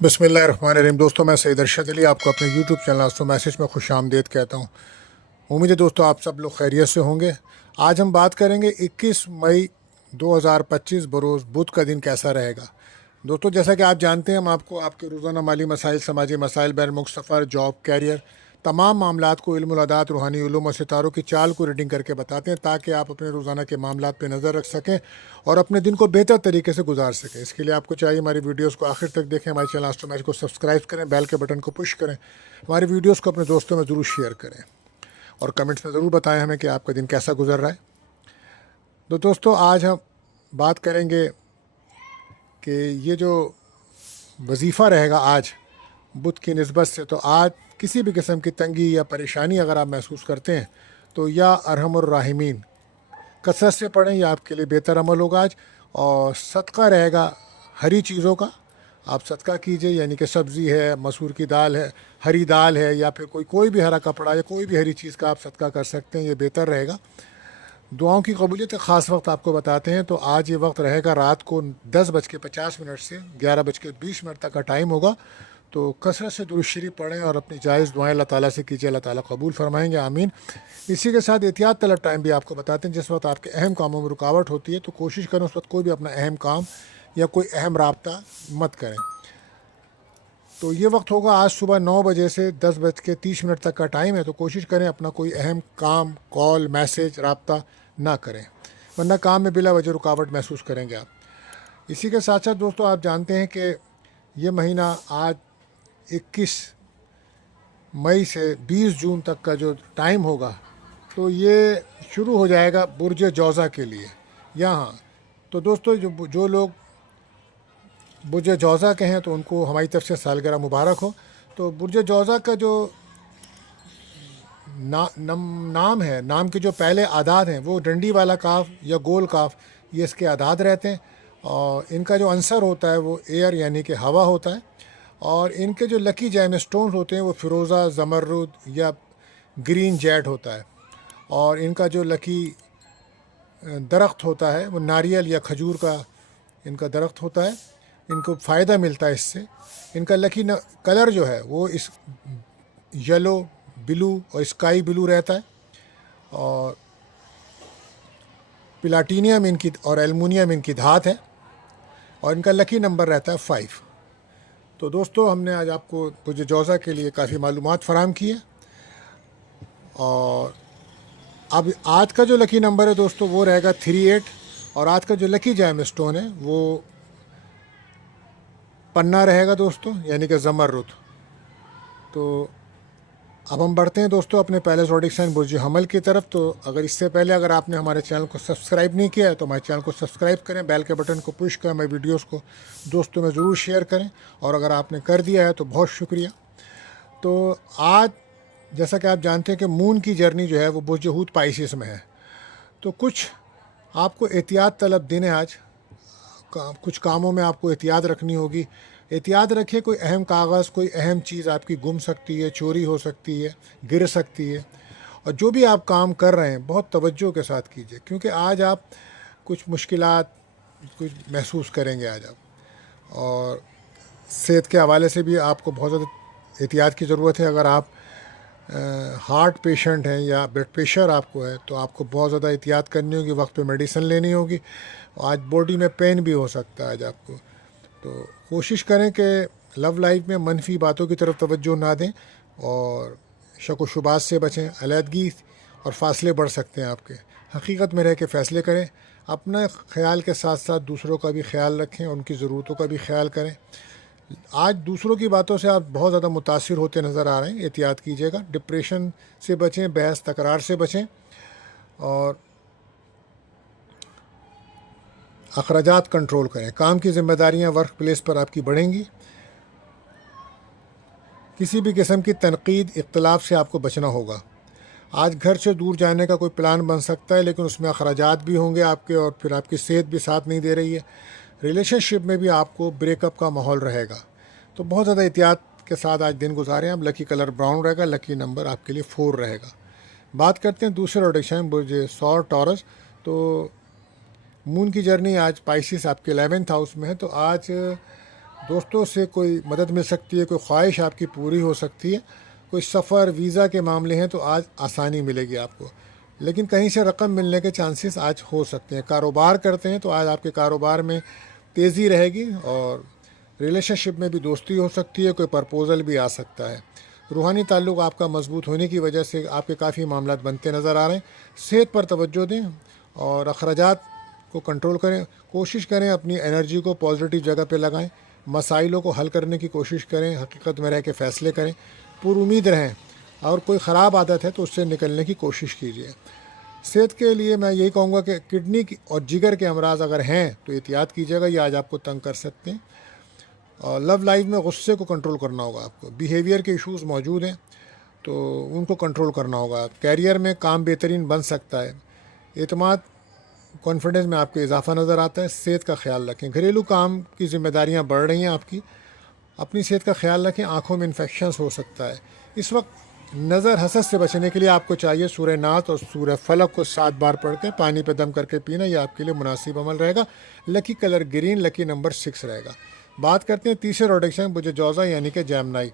बिस्मिल्लाहिर्रहमानिर्रहीम। दोस्तों, मैं सईद अरशद अली आपको अपने यूट्यूब चैनल आस्तो मैसेज में खुशामदीद कहता हूँ। उम्मीद है दोस्तों आप सब लोग खैरियत से होंगे। आज हम बात करेंगे 21 मई 2025 बरोज़ बुध का दिन कैसा रहेगा। दोस्तों, जैसा कि आप जानते हैं, हम आपको आपके रोज़ाना माली मसाइल, समाजी मसाइल, बैन मुल्क सफ़र, जॉब, कैरियर, तमाम मामलात को इल्मुल अदात, रूहानी उलूम और सितारों की चाल को रीडिंग करके बताते हैं ताकि आप अपने रोज़ाना के मामलात पे नज़र रख सकें और अपने दिन को बेहतर तरीके से गुजार सकें। इसके लिए आपको चाहिए हमारी वीडियोस को आखिर तक देखें, हमारे चैनल आस्ट्रो मैच को सब्सक्राइब करें, बेल के बटन को पुश करें, हमारी वीडियोज़ को अपने दोस्तों में ज़रूर शेयर करें और कमेंट्स में ज़रूर बताएं हमें कि आपका दिन कैसा गुजर रहा है। तो दोस्तों, आज हम बात करेंगे कि ये जो वजीफ़ा रहेगा आज बुध की निस्बत से, तो आज किसी भी किस्म की तंगी या परेशानी अगर आप महसूस करते हैं तो या अरहमुर राहिमीन कसरत से पढ़ें, या आपके लिए बेहतर अमल होगा आज। और सदका रहेगा हरी चीज़ों का, आप सदका कीजिए, यानी कि सब्ज़ी है, मसूर की दाल है, हरी दाल है, या फिर कोई भी हरा कपड़ा या कोई भी हरी चीज़ का आप सदका कर सकते हैं, ये बेहतर रहेगा। दुआओं की कबूलियत ख़ास वक्त आपको बताते हैं, तो आज ये वक्त रहेगा रात को 10:50 से 11:20 तक का टाइम होगा। तो कसरत से दुरूद शरीफ पढ़ें और अपनी जायज़ दुआएं अल्लाह ताला से कीजिए, अल्लाह ताला कबूल फरमाएंगे, आमीन। इसी के साथ एहतियात तलब टाइम भी आपको बताते हैं, जिस वक्त आपके अहम कामों में रुकावट होती है तो कोशिश करें उस वक्त कोई भी अपना अहम काम या कोई अहम राब्ता मत करें। तो ये वक्त होगा आज सुबह 9 बजे से 10:30 तक का टाइम है, तो कोशिश करें अपना कोई अहम काम, कॉल, मैसेज, राब्ता ना करें, वरना काम में बिला वजह रुकावट महसूस करेंगे आप। इसी के साथ साथ दोस्तों, आप जानते हैं कि ये महीना आज 21 मई से 20 जून तक का जो टाइम होगा, तो ये शुरू हो जाएगा बुर्ज जौज़ा के लिए यहाँ। तो दोस्तों, जो लोग बुर्ज जौज़ा के हैं तो उनको हमारी तरफ से सालगिरह मुबारक हो। तो बुर्ज जौज़ा का जो नाम है, नाम के जो पहले आदाद हैं वो डंडी वाला काफ या गोल काफ, ये इसके आदाद रहते हैं। और इनका जो अंसर होता है वो एयर यानी कि हवा होता है। और इनके जो लकी जैम स्टोन्स होते हैं वो फ़िरोज़ा, ज़मर्रुद या ग्रीन जेड होता है। और इनका जो लकी दरख्त होता है वो नारियल या खजूर का इनका दरख्त होता है। इनको फ़ायदा मिलता है इससे। इनका लकी कलर जो है वो इस येलो, ब्लू और स्काई ब्लू रहता है। और प्लाटीनियम इनकी और एल्युमिनियम इनकी धात है। और इनका लकी नंबर रहता है 5। तो दोस्तों, हमने आज आपको बुर्ज जौज़ा के लिए काफ़ी मालूमात फ़राहम की है। और अब आज का जो लकी नंबर है दोस्तों वो रहेगा 38। और आज का जो लकी जैम स्टोन है वो पन्ना रहेगा दोस्तों, यानी कि ज़मर्रुद। तो अब हम बढ़ते हैं दोस्तों अपने पहले ज़ोडिक साइन बुर्ज हमल की तरफ। तो अगर इससे पहले अगर आपने हमारे चैनल को सब्सक्राइब नहीं किया है तो हमारे चैनल को सब्सक्राइब करें, बेल के बटन को पुश करें, हमारी वीडियोस को दोस्तों में ज़रूर शेयर करें। और अगर आपने कर दिया है तो बहुत शुक्रिया। तो आज जैसा कि आप जानते हैं कि मून की जर्नी जो है वो बुर्ज हूत पाइसिस में है। तो कुछ आपको एहतियात तलब दिन है आज। कुछ कामों में आपको एहतियात रखनी होगी। एहतियात रखिए, कोई अहम कागज़, कोई अहम चीज़ आपकी गुम सकती है, चोरी हो सकती है, गिर सकती है। और जो भी आप काम कर रहे हैं बहुत तवज्जो के साथ कीजिए, क्योंकि आज आप कुछ मुश्किलात कुछ महसूस करेंगे आज आप। और सेहत के हवाले से भी आपको बहुत ज़्यादा एहतियात की ज़रूरत है। अगर आप हार्ट पेशेंट हैं या ब्लड प्रेशर आपको है तो आपको बहुत ज़्यादा एहतियात करनी होगी, वक्त पे मेडिसिन लेनी होगी। आज बॉडी में पेन भी हो सकता है आज आपको। तो कोशिश करें कि लव लाइफ में मनफी बातों की तरफ तवज्जो ना दें और शक व शुबात से बचें। अलहदगी और फासले बढ़ सकते हैं आपके। हकीकत में रह के फ़ैसले करें। अपना ख्याल के साथ साथ दूसरों का भी ख्याल रखें, उनकी ज़रूरतों का भी ख्याल करें। आज दूसरों की बातों से आप बहुत ज़्यादा मुतासिर होते नज़र आ रहे हैं, एहतियात कीजिएगा। डिप्रेशन से बचें, बहस तकरार से बचें। और अखराजात कंट्रोल करें। काम की ज़िम्मेदारियाँ वर्क प्लेस पर आपकी बढ़ेंगी। किसी भी किस्म की तनकीद, इख्तलाफ से आपको बचना होगा। आज घर से दूर जाने का कोई प्लान बन सकता है, लेकिन उसमें अखराजात भी होंगे आपके, और फिर आपकी सेहत भी साथ नहीं दे रही है। रिलेशनशिप में भी आपको ब्रेकअप का माहौल रहेगा। तो बहुत ज़्यादा एहतियात के साथ आज दिन गुजारें। अब लकी कलर ब्राउन रहेगा, लकी नंबर आपके लिए 4 रहेगा। बात करते हैं दूसरे रोटेशन बुर्ज सौर टॉरस। तो मून की जर्नी आज पाइसिस आपके 11th हाउस में है। तो आज दोस्तों से कोई मदद मिल सकती है, कोई ख्वाहिश आपकी पूरी हो सकती है, कोई सफ़र वीज़ा के मामले हैं तो आज आसानी मिलेगी आपको। लेकिन कहीं से रकम मिलने के चांसेस आज हो सकते हैं। कारोबार करते हैं तो आज आपके कारोबार में तेज़ी रहेगी और रिलेशनशिप में भी दोस्ती हो सकती है, कोई प्रपोज़ल भी आ सकता है। रूहानी ताल्लुक़ आपका मजबूत होने की वजह से आपके काफ़ी मामला बनते नज़र आ रहे हैं। सेहत पर तवज्जो दें और अखराजात को कंट्रोल करें। कोशिश करें अपनी एनर्जी को पॉजिटिव जगह पे लगाएं, मसाइलों को हल करने की कोशिश करें, हकीकत में रह के फ़ैसले करें, पुरुमीद रहें और कोई ख़राब आदत है तो उससे निकलने की कोशिश कीजिए। सेहत के लिए मैं यही कहूँगा कि किडनी की और जिगर के अमराज अगर हैं तो एहतियात कीजिएगा, ये आज आपको तंग कर सकते हैं। और लव लाइफ में गुस्से को कंट्रोल करना होगा आपको। बिहेवियर के इश्यूज़ मौजूद हैं तो उनको कंट्रोल करना होगा। कैरियर में काम बेहतरीन बन सकता है। एतमाद कॉन्फिडेंस में आपको इजाफा नज़र आता है। सेहत का ख्याल रखें। घरेलू काम की ज़िम्मेदारियाँ बढ़ रही हैं आपकी, अपनी सेहत का ख्याल रखें। आँखों में इन्फेक्शंस हो सकता है। इस वक्त नज़र हसद से बचने के लिए आपको चाहिए सूरह नास और सूरह फलक को 7 बार पढ़ के पानी पे दम करके पीना, यह आपके लिए मुनासिब अमल रहेगा। Lucky colour green, lucky number 6 रहेगा। बात करते हैं तीसरे रोडेक्शन बुझे जौज़ा यानी कि जैमनाई।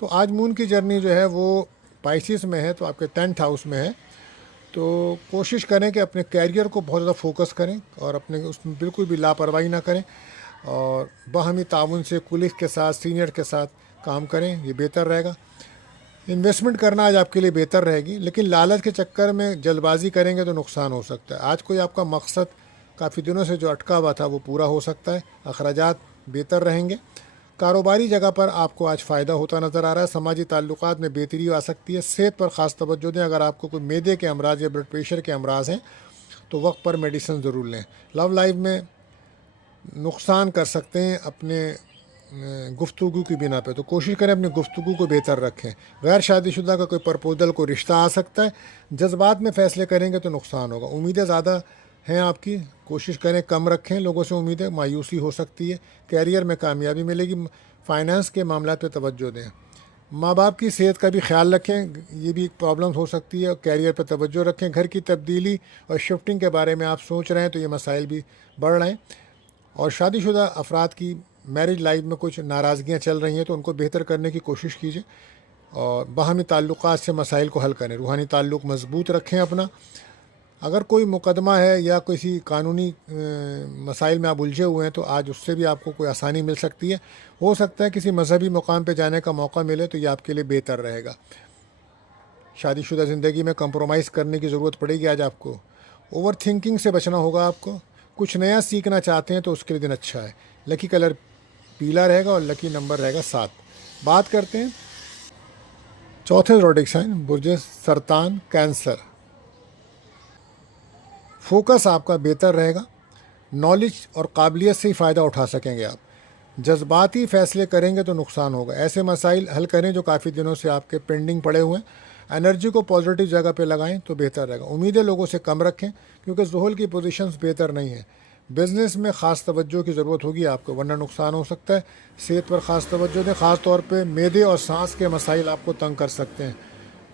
तो आज मून की जर्नी जो है वो पाइसिस में है, तो आपके 10th हाउस में है। तो कोशिश करें कि अपने कैरियर को बहुत ज़्यादा फोकस करें और अपने उसमें बिल्कुल भी लापरवाही ना करें और बाहमी ताउन से कुलीग के साथ, सीनियर के साथ काम करें, ये बेहतर रहेगा। इन्वेस्टमेंट करना आज आपके लिए बेहतर रहेगी, लेकिन लालच के चक्कर में जल्दबाजी करेंगे तो नुकसान हो सकता है। आज कोई आपका मकसद काफ़ी दिनों से जो अटका हुआ था वो पूरा हो सकता है। अखराजात बेहतर रहेंगे। कारोबारी जगह पर आपको आज फ़ायदा होता नज़र आ रहा है। समाजी ताल्लुकात में बेहतरी आ सकती है। सेहत पर ख़ास तवज्जो दें। अगर आपको कोई मैदे के अमराज या ब्लड प्रेशर के अमराज हैं तो वक्त पर मेडिसिन ज़रूर लें। लव लाइफ में नुकसान कर सकते हैं अपने गुफ्तगू की बिना पे, तो कोशिश करें अपनी गुफ्तगू को बेहतर रखें। गैर शादीशुदा का कोई प्रपोजल, कोई रिश्ता आ सकता है। जज्बात में फ़ैसले करेंगे तो नुकसान होगा। उम्मीदें ज़्यादा हैं आपकी, कोशिश करें कम रखें लोगों से उम्मीदें, मायूसी हो सकती है। कैरियर में कामयाबी मिलेगी। फ़ाइनेंस के मामला पे तवज्जो दें। माँ बाप की सेहत का भी ख्याल रखें, ये भी प्रॉब्लम हो सकती है। कैरियर पर तवज्जो रखें। घर की तब्दीली और शिफ्टिंग के बारे में आप सोच रहे हैं तो ये मसाइल भी बढ़ रहे हैं। और शादीशुदा अफराद की मैरिज लाइफ में कुछ नाराज़गियाँ चल रही हैं तो उनको बेहतर करने की कोशिश कीजिए और बाहमी ताल्लुकात से मसाइल को हल करें। रूहानी ताल्लुक़ मज़बूत रखें अपना। अगर कोई मुकदमा है या किसी कानूनी मसाइल में आप उलझे हुए हैं तो आज उससे भी आपको कोई आसानी मिल सकती है। हो सकता है किसी मजहबी मुकाम पे जाने का मौका मिले तो ये आपके लिए बेहतर रहेगा। शादीशुदा ज़िंदगी में कंप्रोमाइज़ करने की ज़रूरत पड़ेगी आज आपको। ओवर थिंकिंग से बचना होगा आपको। कुछ नया सीखना चाहते हैं तो उसके लिए दिन अच्छा है। लकी कलर पीला रहेगा और लकी नंबर रहेगा 7। बात करते हैं चौथे ज़ोडिएक साइन बुर्ज सरतान कैंसर। फोकस आपका बेहतर रहेगा। नॉलेज और काबिलियत से ही फ़ायदा उठा सकेंगे आप। जज्बाती फ़ैसले करेंगे तो नुकसान होगा। ऐसे मसाइल हल करें जो काफ़ी दिनों से आपके पेंडिंग पड़े हुए हैं। एनर्जी को पॉजिटिव जगह पे लगाएं तो बेहतर रहेगा। उम्मीदें लोगों से कम रखें क्योंकि ज़ुहल की पोजीशंस बेहतर नहीं है। बिज़नेस में ख़ास तवज्जो की ज़रूरत होगी आपको, वरना नुकसान हो सकता है। सेहत पर ख़ास तवज्जो दें, ख़ास तौर पे मैदे और सांस के मसाइल आपको तंग कर सकते हैं।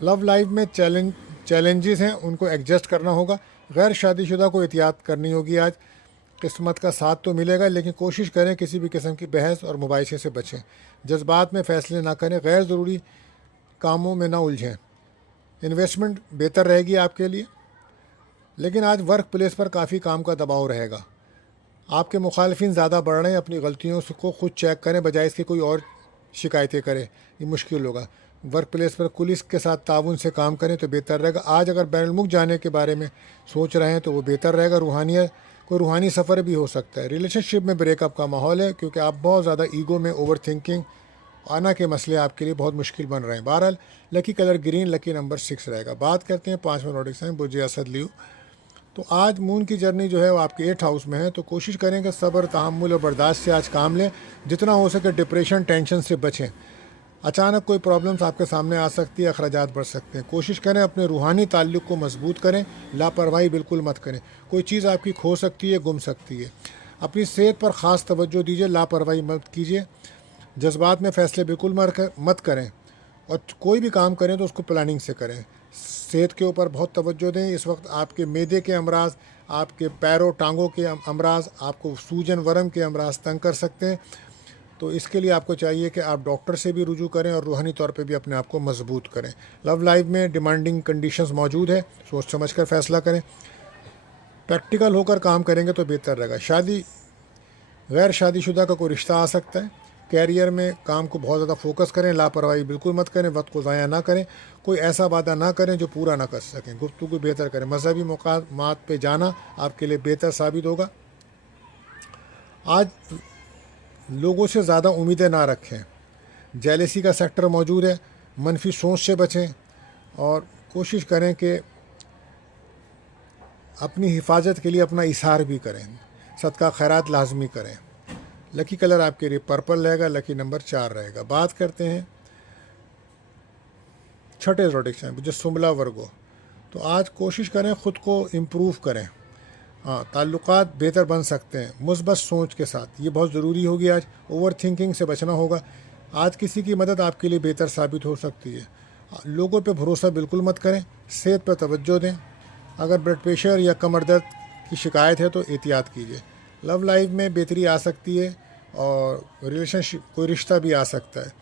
लव लाइफ में चैलेंजेस हैं, उनको एडजस्ट करना होगा। गैर शादीशुदा को एहतियात करनी होगी आज। किस्मत का साथ तो मिलेगा लेकिन कोशिश करें किसी भी किस्म की बहस और मुबाहिसे से बचें। जज्बात में फ़ैसले ना करें। गैर ज़रूरी कामों में ना उलझें। इन्वेस्टमेंट बेहतर रहेगी आपके लिए, लेकिन आज वर्क प्लेस पर काफ़ी काम का दबाव रहेगा। आपके मुखालफिन ज़्यादा बढ़ रहे हैं। अपनी गलतियों को खुद चेक करें बजाय इसके कोई और शिकायतें करें, ये मुश्किल होगा। वर्क प्लेस पर पुलिस के साथ ताउन से काम करें तो बेहतर रहेगा। आज अगर बैरुल जाने के बारे में सोच रहे हैं तो वो बेहतर रहेगा। कोई रूहानी सफ़र भी हो सकता है। रिलेशनशिप में ब्रेकअप का माहौल है क्योंकि आप बहुत ज़्यादा ईगो में ओवर थिंकिंग आना के मसले आपके लिए बहुत मुश्किल बन रहे हैं। बहरहाल lucky colour green, lucky number 6 रहेगा। बात करते हैं 5वें ज़ोडिएक साइन बुर्ज असद लियो। तो आज मून की जर्नी जो है वो आपके 8th हाउस में है, तो कोशिश करें कि सब्र, तहम्मुल और बर्दाश्त से आज काम लें। जितना हो सके डिप्रेशन, टेंशन से बचें। अचानक कोई प्रॉब्लम्स आपके सामने आ सकती है, अखराजात बढ़ सकते हैं। कोशिश करें अपने रूहानी ताल्लुक़ को मजबूत करें। लापरवाही बिल्कुल मत करें। कोई चीज़ आपकी खो सकती है, गुम सकती है। अपनी सेहत पर ख़ास तवज्जो दीजिए, लापरवाही मत कीजिए। जज्बात में फ़ैसले बिल्कुल मत करें और कोई भी काम करें तो उसको प्लानिंग से करें। सेहत के ऊपर बहुत तवज्जो दें। इस वक्त आपके मैदे के अमराज, आपके पैरों टांगों के अमराज, आपको सूजन वरम के अमराज तंग कर सकते हैं। तो इसके लिए आपको चाहिए कि आप डॉक्टर से भी रुजू करें और रूहानी तौर पे भी अपने आप को मजबूत करें। लव लाइफ में डिमांडिंग कंडीशंस मौजूद है, सोच समझ कर फैसला करें, प्रैक्टिकल होकर काम करेंगे तो बेहतर रहेगा। गैर शादीशुदा का कोई रिश्ता आ सकता है। कैरियर में काम को बहुत ज़्यादा फोकस करें, लापरवाही बिल्कुल मत करें, वक्त को ज़ाया ना करें, कोई ऐसा वादा ना करें जो पूरा ना कर सकें, गुफ्तगू बेहतर करें, मजहबी मकामात पे जाना आपके लिए बेहतर साबित होगा। आज लोगों से ज़्यादा उम्मीदें ना रखें, जेलसी का सेक्टर मौजूद है, मनफी सोच से बचें और कोशिश करें कि अपनी हिफाजत के लिए अपना इशार भी करें, सदका खैरात लाजमी करें। लकी कलर आपके लिए पर्पल रहेगा, लकी नंबर 4 रहेगा। बात करते हैं छठे ज़ोडिएक साइन जो सुमला वर्गो। तो आज कोशिश करें ख़ुद को इम्प्रूव करें, हाँ ताल्लुकात बेहतर बन सकते हैं मुस्बत सोच के साथ, ये बहुत ज़रूरी होगी। आज ओवर थिंकिंग से बचना होगा। आज किसी की मदद आपके लिए बेहतर साबित हो सकती है। लोगों पे भरोसा बिल्कुल मत करें, सेहत पर तवज्जो दें। अगर ब्लड प्रेशर या कमर दर्द की शिकायत है तो एहतियात कीजिए। लव लाइफ में बेहतरी आ सकती है और रिलेशनशिप कोई रिश्ता भी आ सकता है।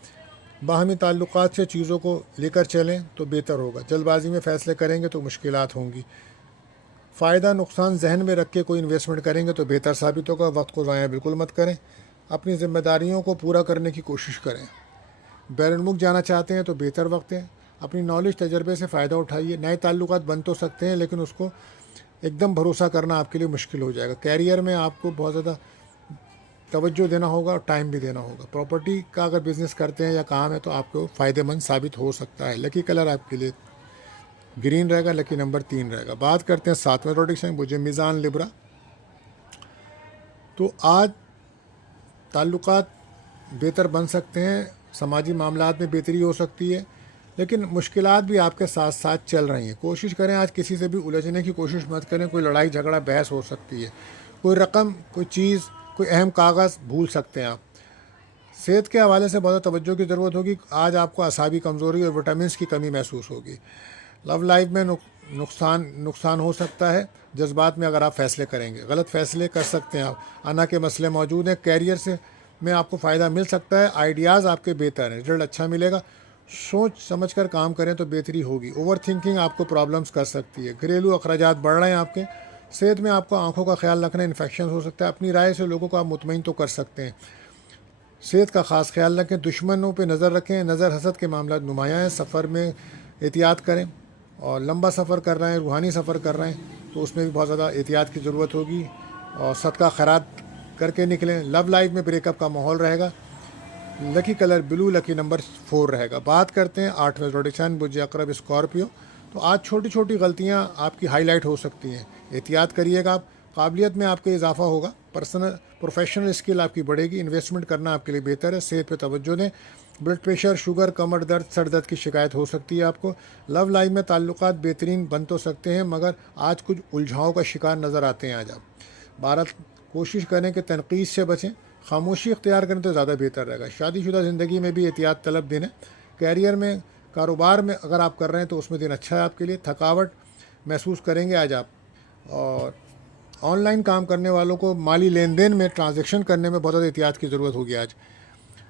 बाहमी ताल्लुकात से चीज़ों को लेकर चलें तो बेहतर होगा। जल्दबाजी में फ़ैसले करेंगे तो मुश्किलात होंगी। फ़ायदा नुकसान जहन में रख के कोई इन्वेस्टमेंट करेंगे तो बेहतर साबित होगा। वक्त को ज़ाया बिल्कुल मत करें, अपनी ज़िम्मेदारियों को पूरा करने की कोशिश करें। बैरून मुल्क जाना चाहते हैं तो बेहतर वक्त है। अपनी नॉलेज तजर्बे से फ़ायदा उठाइए। नए ताल्लुकात बन तो सकते हैं लेकिन उसको एकदम भरोसा करना आपके लिए मुश्किल हो जाएगा। कैरियर में आपको बहुत ज़्यादा तवज्जो देना होगा और टाइम भी देना होगा। प्रॉपर्टी का अगर बिज़नेस करते हैं या काम है तो आपको फ़ायदेमंद साबित हो सकता है। लकी कलर आपके लिए ग्रीन रहेगा, लकी नंबर 3 रहेगा। बात करते हैं 7वें ज़ोडिएक साइन बुझे मीज़ान लिब्रा। तो आज ताल्लुकात बेहतर बन सकते हैं, समाजी मामलात में बेहतरी हो सकती है, लेकिन मुश्किलात भी आपके साथ साथ चल रही हैं। कोशिश करें आज किसी से भी उलझने की कोशिश मत करें। कोई लड़ाई झगड़ा बहस हो सकती है, कोई रकम कोई चीज़ कोई अहम कागज़ भूल सकते हैं आप। सेहत के हवाले से बहुत तवज्जो की ज़रूरत होगी। आज आपको असाबी कमज़ोरी और विटामिन की कमी महसूस होगी। लव लाइफ में नुकसान हो सकता है जज्बात में अगर आप फ़ैसले करेंगे, गलत फ़ैसले कर सकते हैं आप। आना के मसले मौजूद हैं। कैरियर से में आपको फ़ायदा मिल सकता है। आइडियाज़ आपके बेहतर हैं, रिजल्ट अच्छा मिलेगा। सोच समझ कर काम करें तो बेहतरी होगी। ओवर थिंकिंग आपको प्रॉब्लम्स कर सकती है। घरेलू अखराजात बढ़ रहे हैं आपके। सेहत में आपको आंखों का ख्याल रखना, इन्फेक्शन हो सकता है। अपनी राय से लोगों को आप मुतमईन तो कर सकते हैं। सेहत का ख़ास ख्याल रखें। दुश्मनों पे नज़र रखें। नज़र हसद के मामला नुमायाँ हैं। सफ़र में एहतियात करें और लंबा सफ़र कर रहे हैं, रूहानी सफ़र कर रहे हैं तो उसमें भी बहुत ज़्यादा एहतियात की ज़रूरत होगी और सदका खैरात करके निकलें। लव लाइफ में ब्रेकअप का माहौल रहेगा। Lucky colour blue, lucky number 4 रहेगा। बात करते हैं 8वें ज़ोडिएक साइन बुझे अक़रब स्कॉर्पियो। तो आज छोटी छोटी गलतियां आपकी हाईलाइट हो सकती हैं, एहतियात करिएगा आप। काबिलियत में आपके इजाफा होगा। प्रोफेशनल स्किल आपकी बढ़ेगी। इन्वेस्टमेंट करना आपके लिए बेहतर है। सेहत पे तवज्जो दें। ब्लड प्रेशर, शुगर, कमर दर्द, सर दर्द की शिकायत हो सकती है आपको। लव लाइफ में ताल्लुकात बेहतरीन बन तो सकते हैं मगर आज कुछ उलझाओं का शिकार नज़र आते हैं। आज आप कोशिश करें कि तनकीद से बचें, खामोशी इख्तियार करें तो ज़्यादा बेहतर रहेगा। शादीशुदा ज़िंदगी में भी एहतियात तलब दिन है। कैरियर में, कारोबार में अगर आप कर रहे हैं तो उसमें दिन अच्छा है आपके लिए। थकावट महसूस करेंगे आज आप। और ऑनलाइन काम करने वालों को माली लेन देन में, ट्रांजैक्शन करने में बहुत ज़्यादा एहतियात की ज़रूरत होगी आज।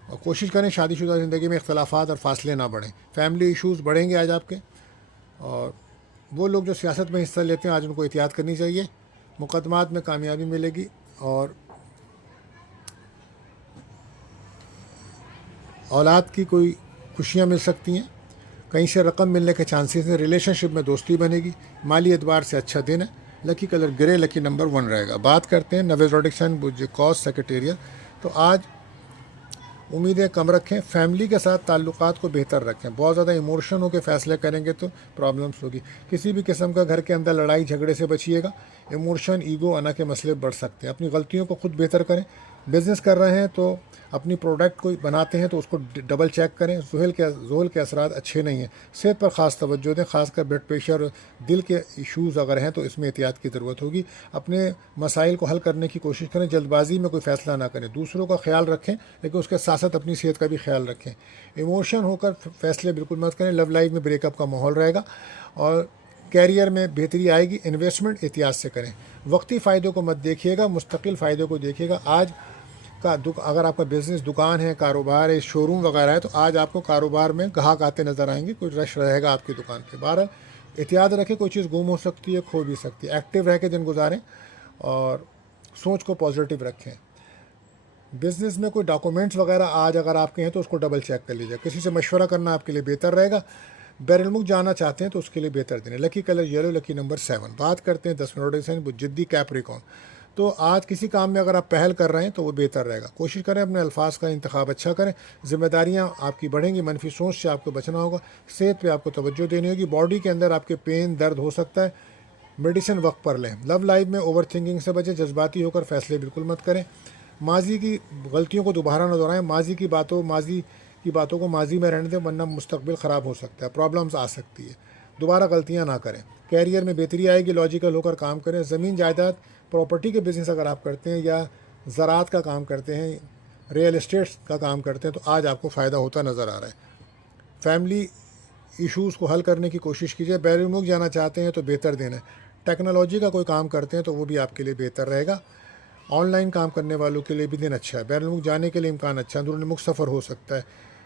और कोशिश करें शादीशुदा ज़िंदगी में इख्तलाफात और फासले ना बढ़ें। फैमिली इशूज़ बढ़ेंगे आज आपके। और वो लोग जो सियासत में हिस्सा लेते हैं आज उनको एहतियात करनी चाहिए। मुकदमात में कामयाबी मिलेगी और औलाद की कोई खुशियाँ मिल सकती हैं। कहीं से रकम मिलने के चांसेस हैं। रिलेशनशिप में दोस्ती बनेगी। माली एतबार से अच्छा दिन है। Lucky colour grey, lucky number 1 रहेगा। बात करते हैं 9वें ज़ोडिएक साइन बुझे कॉस सेक्रेटेरियल। तो आज उम्मीदें कम रखें। फैमिली के साथ ताल्लुकात को बेहतर रखें। बहुत ज़्यादा इमोशन होकर फ़ैसले करेंगे तो प्रॉब्लम्स होगी। किसी भी किस्म का घर के अंदर लड़ाई झगड़े से बचिएगा। इमोशन, ईगो, अना के मसले बढ़ सकते हैं। अपनी गलतियों को खुद बेहतर करें। बिज़नेस कर रहे हैं तो अपनी प्रोडक्ट कोई बनाते हैं तो उसको डबल चेक करें। ज़ोहल के असरात अच्छे नहीं हैं। सेहत पर ख़ास तवज्जो दें, ख़ासकर ब्लड प्रेशर, दिल के इशूज़ अगर हैं तो इसमें एहतियात की ज़रूरत होगी। अपने मसाइल को हल करने की कोशिश करें। जल्दबाजी में कोई फ़ैसला ना करें। दूसरों का ख्याल रखें लेकिन उसके साथ साथ अपनी सेहत का भी ख्याल रखें। इमोशन होकर फ़ैसले बिल्कुल मत करें। लव लाइफ में ब्रेकअप का माहौल रहेगा और कैरियर में बेहतरी आएगी। इन्वेस्टमेंट एहतियात से करें। वक्ती फ़ायदों को मत देखिएगा, मुस्तकिल फ़ायदों को देखिएगा। आज अगर आपका बिज़नेस दुकान है, कारोबार है, शोरूम वगैरह है, तो आज आपको कारोबार में ग्राहक आते नज़र आएंगे, कोई रश रहेगा आपकी दुकान पे। बहरहाल एहतियात रखें, कोई चीज़ गुम हो सकती है, खो भी सकती है। एक्टिव रह के दिन गुजारें और सोच को पॉजिटिव रखें। बिज़नेस में कोई डॉक्यूमेंट्स वगैरह आज अगर आपके हैं तो उसको डबल चेक कर लीजिए। किसी से मशवरा करना आपके लिए बेहतर रहेगा। बैरुल मुल्क जाना चाहते हैं तो उसके लिए बेहतर दिन है। Lucky colour yellow, lucky number 7। बात करते हैं 10 मिनट जिद्दी कैप्रिकॉर्न। तो आज किसी काम में अगर आप पहल कर रहे हैं तो वो बेहतर रहेगा। कोशिश करें अपने अल्फाज का इंतखाब अच्छा करें, ज़िम्मेदारियाँ आपकी बढ़ेंगी, मनफी सोच से आपको बचना होगा, सेहत पे आपको तवज्जो देनी होगी। बॉडी के अंदर आपके पेन दर्द हो सकता है, मेडिसिन वक्त पर लें। लव लाइफ में ओवर थिंकिंग से बचें, जज्बाती होकर फैसले बिल्कुल मत करें। माजी की गलतियों को दोबारा न दोहराएं। माजी की बातों को माजी में रहने दें, वरना मुस्तकबिल ख़राब हो सकता है, प्रॉब्लम्स आ सकती है। दोबारा गलतियां ना करें। कैरियर में बेहतरी आएगी, लॉजिकल होकर काम करें। ज़मीन जायदाद प्रॉपर्टी के बिज़नेस अगर आप करते हैं या ज़राअत का काम करते हैं, रियल एस्टेट का काम करते हैं, तो आज आपको फ़ायदा होता नज़र आ रहा है। फैमिली इश्यूज़ को हल करने की कोशिश कीजिए। बैरुल मुल्क जाना चाहते हैं तो बेहतर दिन है। टेक्नोलॉजी का कोई काम करते हैं तो वो भी आपके लिए बेहतर रहेगा। ऑनलाइन काम करने वालों के लिए भी दिन अच्छा है। बैरुल मुल्क जाने के लिए इम्कान अच्छा है, अंदरूनी मुल्क सफ़र हो सकता है।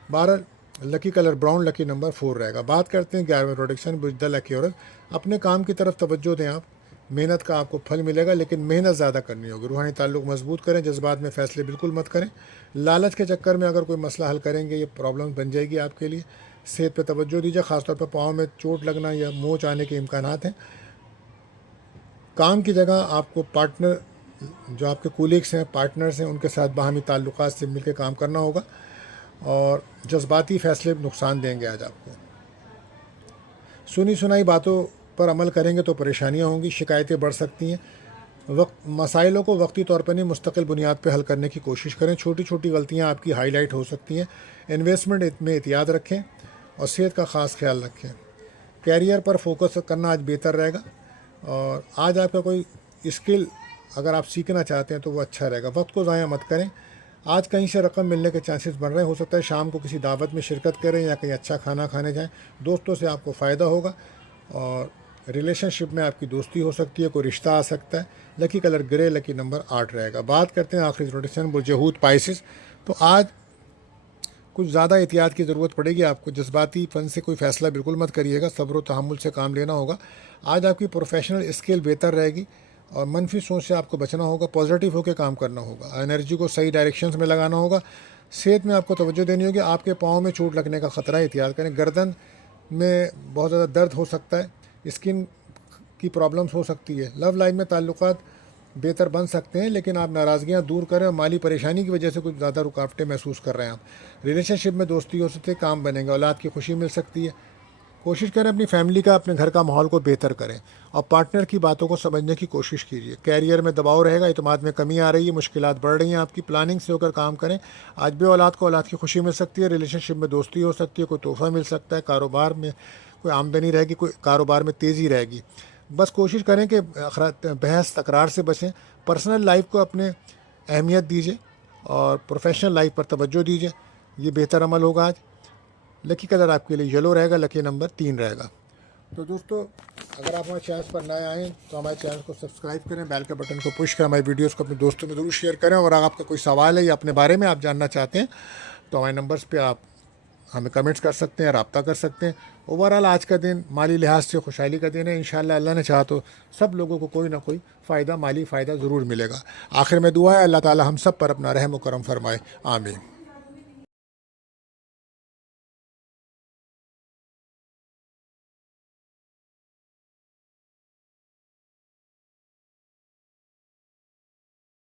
12 lucky colour brown, lucky number 4 रहेगा। बात करते हैं 11वें प्रोडक्शन बुजदा लकी औरत। अपने काम की तरफ तवज्जो दें आप, मेहनत का आपको फल मिलेगा, लेकिन मेहनत ज़्यादा करनी होगी। रूहानी ताल्लुक मजबूत करें, जज्बात में फ़ैसले बिल्कुल मत करें। लालच के चक्कर में अगर कोई मसला हल करेंगे, ये प्रॉब्लम बन जाएगी आपके लिए। सेहत पर तवज्जो दीजिए, ख़ासतौर पर पाँव में चोट लगना या मोच आने के इम्कान हैं। काम की जगह आपको पार्टनर, जो आपके कोलीग्स हैं, पार्टनर्स हैं, उनके साथ बाहमी ताल्लुकात से मिलकर काम करना होगा और जज्बाती फ़ैसले नुकसान देंगे आज आपको। सुनी सुनाई बातों पर अमल करेंगे तो परेशानियां होंगी, शिकायतें बढ़ सकती हैं। मसाइलों को वक्ती तौर पर नहीं, मुस्तकिल बुनियाद पर हल करने की कोशिश करें। छोटी छोटी गलतियां आपकी हाईलाइट हो सकती हैं। इन्वेस्टमेंट में एहतियात रखें और सेहत का ख़ास ख्याल रखें। कैरियर पर फोकस करना आज बेहतर रहेगा और आज आपका कोई स्किल अगर आप सीखना चाहते हैं तो वो अच्छा रहेगा। वक्त को ज़ाया मत करें। आज कहीं से रकम मिलने के चांसेस बन रहे हैं। हो सकता है शाम को किसी दावत में शिरकत करें या कहीं अच्छा खाना खाने जाएं। दोस्तों से आपको फ़ायदा होगा और रिलेशनशिप में आपकी दोस्ती हो सकती है, कोई रिश्ता आ सकता है। Lucky colour grey, lucky number 8 रहेगा। बात करते हैं आखिरी रोटेशन बुरजहूत पाइसिस। तो आज कुछ ज़्यादा एहतियात की ज़रूरत पड़ेगी आपको। जज्बाती फन से कोई फ़ैसला बिल्कुल मत करिएगा, सब्र व तहम्मुल से काम लेना होगा। आज आपकी प्रोफेशनल स्किल बेहतर रहेगी और मनफी सोच से आपको बचना होगा, पॉजिटिव होकर काम करना होगा, एनर्जी को सही डायरेक्शंस में लगाना होगा। सेहत में आपको तवज्जो देनी होगी। आपके पाँव में चोट लगने का ख़तरा है, एहतियात करें। गर्दन में बहुत ज़्यादा दर्द हो सकता है, स्किन की प्रॉब्लम्स हो सकती है। लव लाइफ में ताल्लुकात बेहतर बन सकते हैं, लेकिन आप नाराज़गियाँ दूर करें और माली परेशानी की वजह से कुछ ज़्यादा रुकावटें महसूस कर रहे हैं आप। रिलेशनशिप में दोस्ती हो सकती है, काम बनेंगे, औलाद की खुशी मिल सकती है। कोशिश करें अपनी फैमिली का, अपने घर का माहौल को बेहतर करें और पार्टनर की बातों को समझने की कोशिश कीजिए। कैरियर में दबाव रहेगा, इत्मीनान में कमी आ रही है, मुश्किलात बढ़ रही हैं आपकी। प्लानिंग से होकर काम करें। आज भी औलाद को औलाद की खुशी मिल सकती है। रिलेशनशिप में दोस्ती हो सकती है, कोई तोहफ़ा मिल सकता है। कारोबार में कोई आमदनी रहेगी, कोई कारोबार में तेज़ी रहेगी। बस कोशिश करें कि बहस तकरार से बचें। पर्सनल लाइफ को अपने अहमियत दीजिए और प्रोफेशनल लाइफ पर तवज्जो दीजिए, ये बेहतर अमल होगा आज। लकी कलर आपके लिए येलो रहेगा, लकी नंबर 3 रहेगा। तो दोस्तों, अगर आप हमारे चैनल पर नए आएँ तो हमारे चैनल को सब्सक्राइब करें, बेल के बटन को पुश करें, हमारी वीडियोस को अपने दोस्तों में ज़रूर शेयर करें। और अगर आपका कोई सवाल है या अपने बारे में आप जानना चाहते हैं तो हमारे नंबर्स पे आप हमें कमेंट्स कर सकते हैं, रब्ता कर सकते हैं। ओवरऑल आज का दिन माली लिहाज से खुशहाली का दिन है। इंशाअल्लाह अल्लाह ने चाहा तो सब लोगों को कोई ना कोई फ़ायदा, माली फ़ायदा ज़रूर मिलेगा। आखिर में दुआ है अल्लाह ताला हम सब पर अपना रहम व करम फरमाए। आमीन।